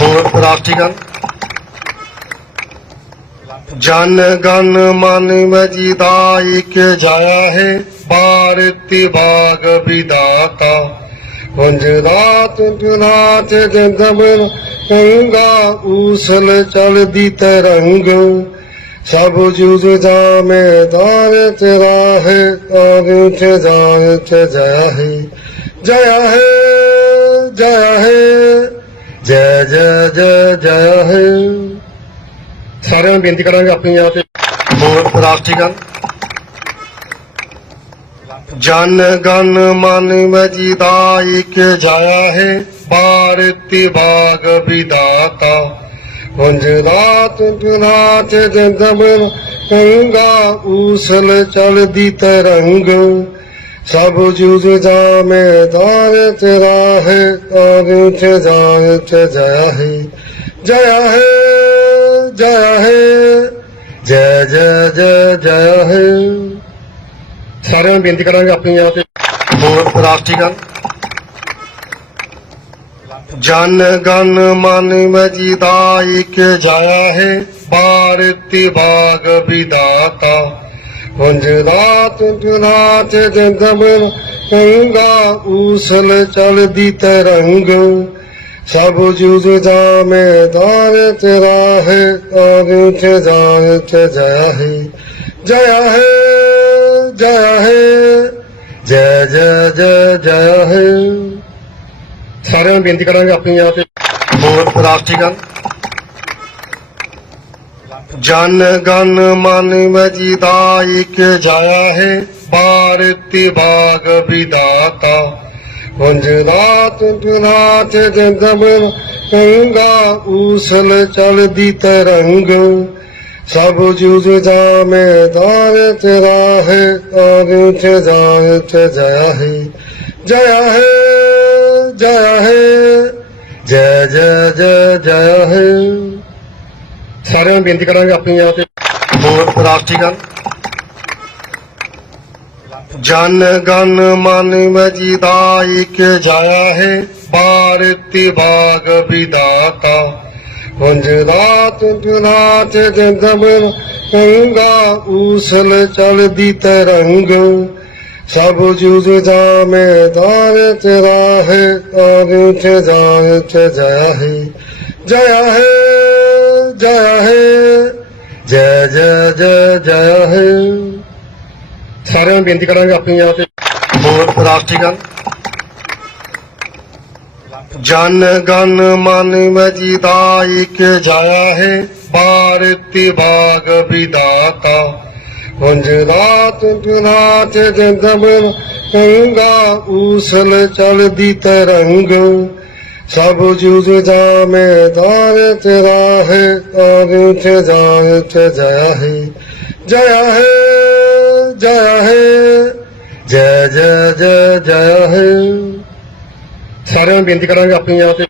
ਹੋਰ ਰਾਸ਼ਟਰੀਗਨ ਜਨ ਗਨ ਮਨ ਮਜੀਦਾ ਇਕ ਜਾਇਆ ਹੈ, ਭਾਰਤੀ ਬਾਗ ਵਿਦਾਤਾ। ਵੰਜ ਰਾਤ ਜੰਦਮਨ ਗੰਗਾ ਊਸਲ ਚਲਦੀ ਤਰੰਗ। ਸਭ ਜੁਜ ਜਾਮੇ ਦਾਰ ਤੇਰਾ ਹੈ, ਤਾਰ ਤੇ ਜਾਨ ਤੇ ਜਇਆ ਹੈ। ਜਇਆ ਹੈ, ਜਇਆ ਜੈ ਜੈ ਜੈ ਜੈ ਹੈ। ਸਾਰਿਆਂ ਨੂੰ ਬੇਨਤੀ ਕਰਾਂਗੇ ਆਪਣੀ ਆਪ ਤੇ। ਹੋਰ ਰਾਸ਼ਟਰੀਗਨ ਜਨ, ਗਨ, ਮਨ ਮਜੀਦਾ ਇਕ ਜਾਇਆ ਹੈ। ਭਾਰਤੀ ਬਾਗ ਵਿਦਾਤਾ। ਵੰਜ ਰਾਤ ਰਾਤ ਜੰਦਮਨ ਗੰਗਾ ਚਲਦੀ ਤਰੰਗ। ਸਭ ਜੁਜ ਜਾਮੇ ਦਾਰ ਤੇਰਾ ਹੈ, ਤਾਰ ਤੇ ਜਾਨ ਤੇ ਜਇਆ ਹੈ। ਜਇਆ ਹੈ ਜਇਆ ਹੈ, ਜੈ ਜੈ ਜੈ ਜੈ ਹੈ। ਸਾਰਿਆਂ ਨੂੰ ਬੇਨਤੀ ਕਰਾਂਗੇ ਆਪਣੀ ਆਪ ਤੇ ਹੋਰ ਰਾਸ਼ਟਰੀਗਨ ਜਨ ਗਨ ਮਨ ਮਜੀਦਾ ਇਕ ਜਾਇਆ ਹੈ, ਭਾਰਤੀ ਬਾਗ ਵਿਦਾਤਾ। ਵੰਜ ਰਾਤ ਰਾਤ ਗੰਗਾ ਊਸਲ ਚਲਦੀ ਤਰੰਗ ਸਭ ਜੁਜ ਜਾਮੇ ਦਾਰ ਤੇਰਾ ਹੈ, ਤਾਰ ਤੇ ਜਾਨ ਤੇ ਜਇਆ ਹੈ। ਜਇਆ ਹੈ ਜਇਆ ਹੈ, ਜੈ ਜੈ ਜੈ ਜੈ ਹੈ। ਸਾਰਿਆਂ ਨੂੰ ਬੇਨਤੀ ਕਰਾਂਗੇ ਆਪਣੀ ਆਪ ਤੇ। ਹੋਰ ਰਾਸ਼ਟਰੀਗਨ ਜਨ ਗਨ ਮਨ ਮਜੀਦਾ ਇਕ ਜਾਇਆ ਹੈ, ਭਾਰਤੀ ਬਾਗ ਵਿਦਾਤਾ। ਵੰਜ ਰਾਤ ਜੰਦਮਨ ਗੰਗਾ ਊਸਲ ਚਲਦੀ ਤਰੰਗ। ਸਭ ਜੁਜ ਜਾ ਦਾਰ ਤੇਰਾ ਹੈ ਤਾਰ ਤੇ ਜਾਨ ਤੇ ਜਇਆ ਹੈ। ਜਇਆ ਹੈ ਜਇਆ ਹੈ, ਜੈ ਜੈ ਜੈ ਜੈ ਹੈ। ਸਾਰਿਆਂ ਨੂੰ ਬੇਨਤੀ ਕਰਾਂਗੇ ਆਪਣੀ ਆਪ ਤੇ ਹੋਰ ਰਾਸ਼ਟਰੀਗਨ ਜਨ ਗਨ ਮਨ ਮਜੀਦਾ ਇਕ ਜਾਇਆ ਹੈ, ਭਾਰਤੀ ਬਾਗ ਵਿਦਾਤਾ। ਵੰਜ ਰਾਤ ਰਾਤ ਜੰਦਮਨ ਗੰਗਾ, ਊਸਲ ਚਲਦੀ ਤਰੰਗ। ਸਭ ਜੁਜ ਜਾਮੇ ਦਾਰ ਤੇਰਾ ਹੈ ਤਾਰ ਤੇ ਜਾਨ ਤੇ ਜਇਆ ਹੈ ਜਇਆ ਹੈ। ਜੈ ਹੈ ਜੈ ਜੈ ਜੈ ਜੈ, ਹੈ। ਸਾਰਿਆਂ ਨੂੰ ਬੇਨਤੀ ਕਰਾਂਗੇ ਆਪਣੀ ਆਪ ਤੇ। ਹੋਰ ਰਾਸ਼ਟਰੀਗਨ ਜਨ ਗਨ ਮਨ ਮਜੀਦਾਇਕ ਜਾਇਆ ਹੈ। ਭਾਰਤੀ ਬਾਗ ਵਿਦਾਤਾ। ਵੰਜ ਰਾਤ ਰਾਤ ਜੰਦਮਨ ਗੰਗਾ ਊਸਲ ਚਲਦੀ ਤਰੰਗ। ਸਭ ਜੁਜ ਜਾਮੇ ਦਾਰ ਤੇਰਾ ਹੈ ਤਾਰ ਤੇ ਜਾਨ ਤੇ ਜਇਆ ਹੈ ਜਇਆ ਹੈ ਜਇਆ ਹੈ, ਜੈ ਜੈ ਜੈ ਜੈ ਹੈ। ਸਾਰਿਆਂ ਨੂੰ ਬੇਨਤੀ ਕਰਾਂਗੇ ਆਪਣੀ ਆਪ